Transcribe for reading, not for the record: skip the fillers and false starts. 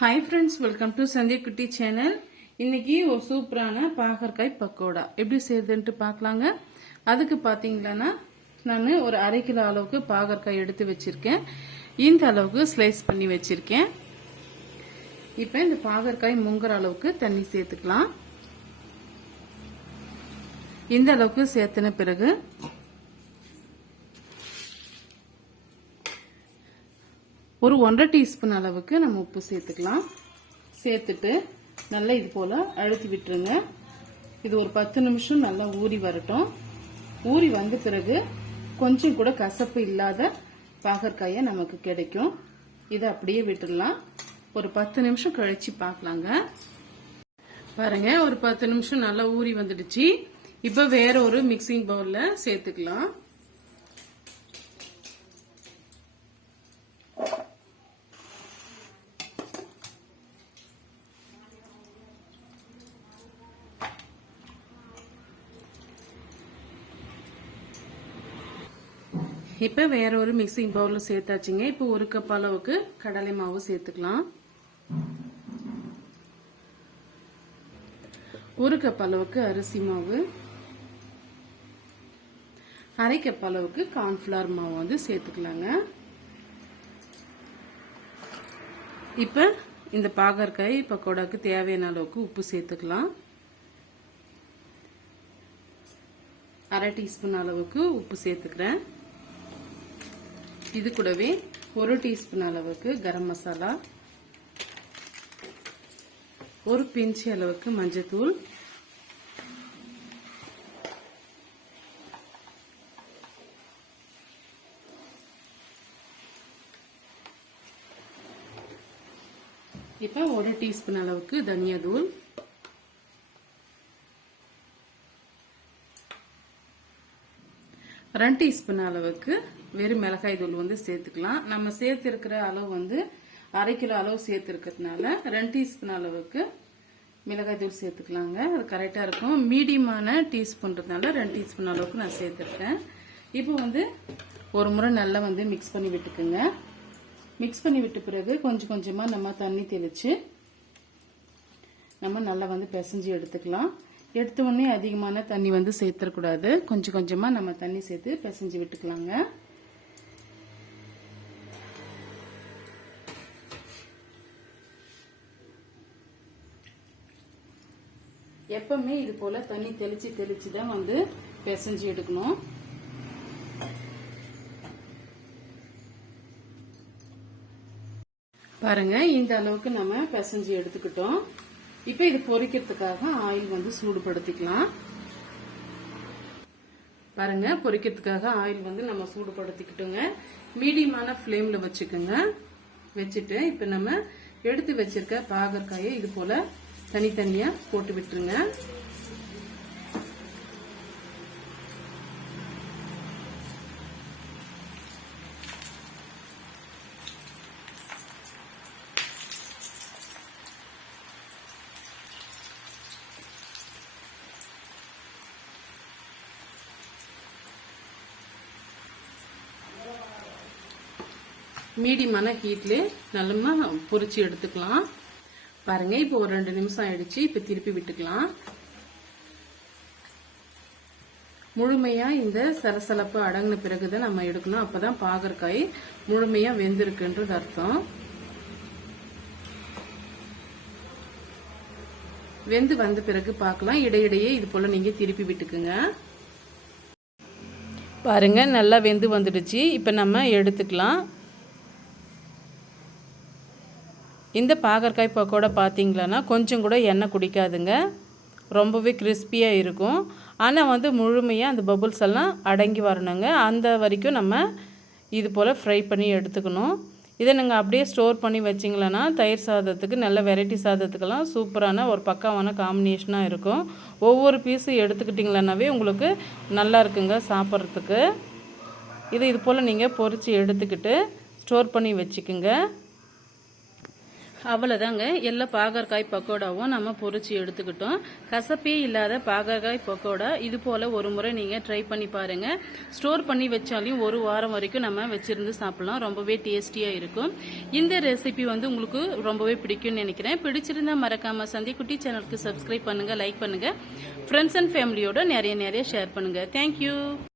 Hi friends welcome to संध्या कुट्टी channel இன்னைக்கு ஒரு சூப்பரான பாகற்காய் பக்கோடா எப்படி செய்யறதுன்னு பார்க்கலாங்க. அதுக்கு பாத்தீங்கன்னா நான் ஒரு 1/2 கிலோ அளவுக்கு பாகற்காய் எடுத்து வச்சிருக்கேன். இந்த அளவுக்கு ஸ்லைஸ் பண்ணி வச்சிருக்கேன். இப்போ இந்த பாகற்காய் முங்குற அளவுக்கு தண்ணி சேர்த்துக்கலாம். இந்த அளவுக்கு சேர்த்தன பிறகு ஒரு 1/2 டீஸ்பூன் அளவுக்கு நம்ம உப்பு சேர்த்துக்கலாம். சேர்த்துட்டு நல்லா இது போல அழுத்தி விட்டுருங்க. இது ஒரு 10 நிமிஷம் நல்லா ஊறி வரட்டும். ஊறி வந்த பிறகு கொஞ்சம் கூட கசப்பு இல்லாத பாகற்காயை நமக்கு கிடைக்கும். இதை அப்படியே விட்டுடலாம். ஒரு 10 நிமிஷம் கழிச்சு பார்க்கலாங்க. பாருங்க, ஒரு 10 நிமிஷம் நல்லா ஊறி வந்துடுச்சு. இப்போ வேற ஒரு மிக்சிங் பவுல்ல சேர்த்துக்கலாம். இப்போ வேற ஒரு மிக்சிங் பவுல்ல சேர்த்தாச்சுங்க. இப்போ 1 கப் அளவுக்கு கடலை மாவு சேர்த்துக்கலாம். 1 கப் அளவுக்கு அரிசி மாவு, 1/2 கப் அளவுக்கு கார்ன்ஃபிளவர் மாவு வந்து சேர்த்துக்கலாங்க. இப்போ இந்த பாகற்காய் பக்கோடாக்கு தேவையான அளவுக்கு உப்பு சேர்த்துக்கலாம். 1/2 டீஸ்பூன் அளவுக்கு உப்பு சேர்த்துக்கிறேன். இது கூடவே 1 டீஸ்பூன் அளவுக்கு கரம் மசாலா, ஒரு பிஞ்ச் அளவுக்கு மஞ்சத்தூள், இப்போ 1 டீஸ்பூன் அளவுக்கு தனியா தூள், ரெண்டு டீஸ்பூன் அளவுக்கு வெறும் மிளகாய் தூள் வந்து சேர்த்துக்கலாம். நம்ம சேர்த்திருக்கிற அளவு வந்து 1/2 கிலோ அளவு சேர்த்திருக்கிறதுனால 2 டீஸ்பூன் அளவுக்கு மிளகாய் தூள் சேர்த்துக்கலாங்க. அது கரெக்டா இருக்கும். மீடியமான டீஸ்பூன்றதுனால 2 டீஸ்பூன் அளவுக்கு நான் சேர்த்திருக்கேன். இப்போ வந்து ஒரு முறை நல்லா வந்து மிக்ஸ் பண்ணி விட்டுக்குங்க. மிக்ஸ் பண்ணி விட்ட பிறகு கொஞ்சம் கொஞ்சமா நம்ம தண்ணி தெளிச்சு நம்ம நல்லா வந்து பிசைஞ்சு எடுத்துக்கலாம். எடுத்த உடனே அதிகமான தண்ணி வந்து சேர்த்துக்கூடாது. கொஞ்சம் கொஞ்சமா நம்ம தண்ணி சேர்த்து பிசைஞ்சு விட்டுக்கலாங்க. எப்பவுமே இது போல தண்ணி தெளிச்சு தான் வந்து பிசைஞ்சு எடுக்கணும். பாருங்க, இந்த அளவுக்கு நம்ம பிசைஞ்சு எடுத்துக்கிட்டோம். இப்ப இது பொரிக்கிறதுக்காக ஆயில் வந்து சூடுபடுத்திக்கலாம். பாருங்க, பொரிக்கிறதுக்காக ஆயில் வந்து நம்ம சூடுபடுத்திக்கிட்டோங்க. மீடியமான ஃப்ளேம்ல வச்சுக்கோங்க. வச்சுட்டு இப்ப நம்ம எடுத்து வச்சிருக்க பாகற்காயை இது போல தனித்தனியா போட்டு விட்டுருங்க. மீடியமான ஹீட்ல நல்லா பொரிச்சு எடுத்துக்கலாம். பாருங்க, இப்போ ஒரு 2 நிமிஷம் ஆயிடுச்சு. இப்ப திருப்பி விட்டுக்கலாம். முழுமையா இந்த சலசலப்பு அடங்கின பிறகுதான் நம்ம எடுக்கணும். அப்பதான் பாகற்காய் முழுமையா வெந்திருக்குன்றது அர்த்தம். வெந்து வந்த பிறகு பார்க்கலாம். இடையிடையே இது போல நீங்க திருப்பி விட்டுக்குங்க. பாருங்க, நல்லா வெந்து வந்துடுச்சு. இப்ப நம்ம எடுத்துக்கலாம். இந்த பாகற்காய் பக்கோடா பார்த்தீங்களான்னா கொஞ்சம் கூட எண்ணெய் குடிக்காதுங்க. ரொம்பவே கிறிஸ்பியாக இருக்கும். ஆனால் வந்து முழுமையாக அந்த பபுள்ஸ் எல்லாம் அடங்கி வரணுங்க. அந்த வரைக்கும் நம்ம இது போல் ஃப்ரை பண்ணி எடுத்துக்கணும். இதை நீங்கள் அப்படியே ஸ்டோர் பண்ணி வச்சிங்களன்னா தயிர் சாதத்துக்கு, நல்ல வெரைட்டி சாதத்துக்கெல்லாம் சூப்பரான ஒரு பக்காவான காம்பினேஷனாக இருக்கும். ஒவ்வொரு பீஸும் எடுத்துக்கிட்டிங்களானாவே உங்களுக்கு நல்லா இருக்குங்க சாப்பிட்றதுக்கு. இது போல் நீங்கள் பொரித்து எடுத்துக்கிட்டு ஸ்டோர் பண்ணி வச்சுக்குங்க. அவ்வளோதாங்க. எல்லா பாகற்காய் பக்கோடாவும் நம்ம பொரிச்சு எடுத்துக்கிட்டோம். கசப்பே இல்லாத பாகற்காய் பக்கோடா இது போல் ஒரு முறை நீங்கள் ட்ரை பண்ணி பாருங்கள். ஸ்டோர் பண்ணி வச்சாலையும் ஒரு வாரம் வரைக்கும் நம்ம வச்சிருந்து சாப்பிடலாம். ரொம்பவே டேஸ்டியாக இருக்கும். இந்த ரெசிபி உங்களுக்கு ரொம்பவே பிடிக்கும்னு நினைக்கிறேன். பிடிச்சிருந்தா மறக்காம சந்திக்குட்டி சேனலுக்கு சப்ஸ்கிரைப் பண்ணுங்கள், லைக் பண்ணுங்கள், ஃப்ரெண்ட்ஸ் அண்ட் ஃபேமிலியோட நிறைய ஷேர் பண்ணுங்கள். தேங்க்யூ.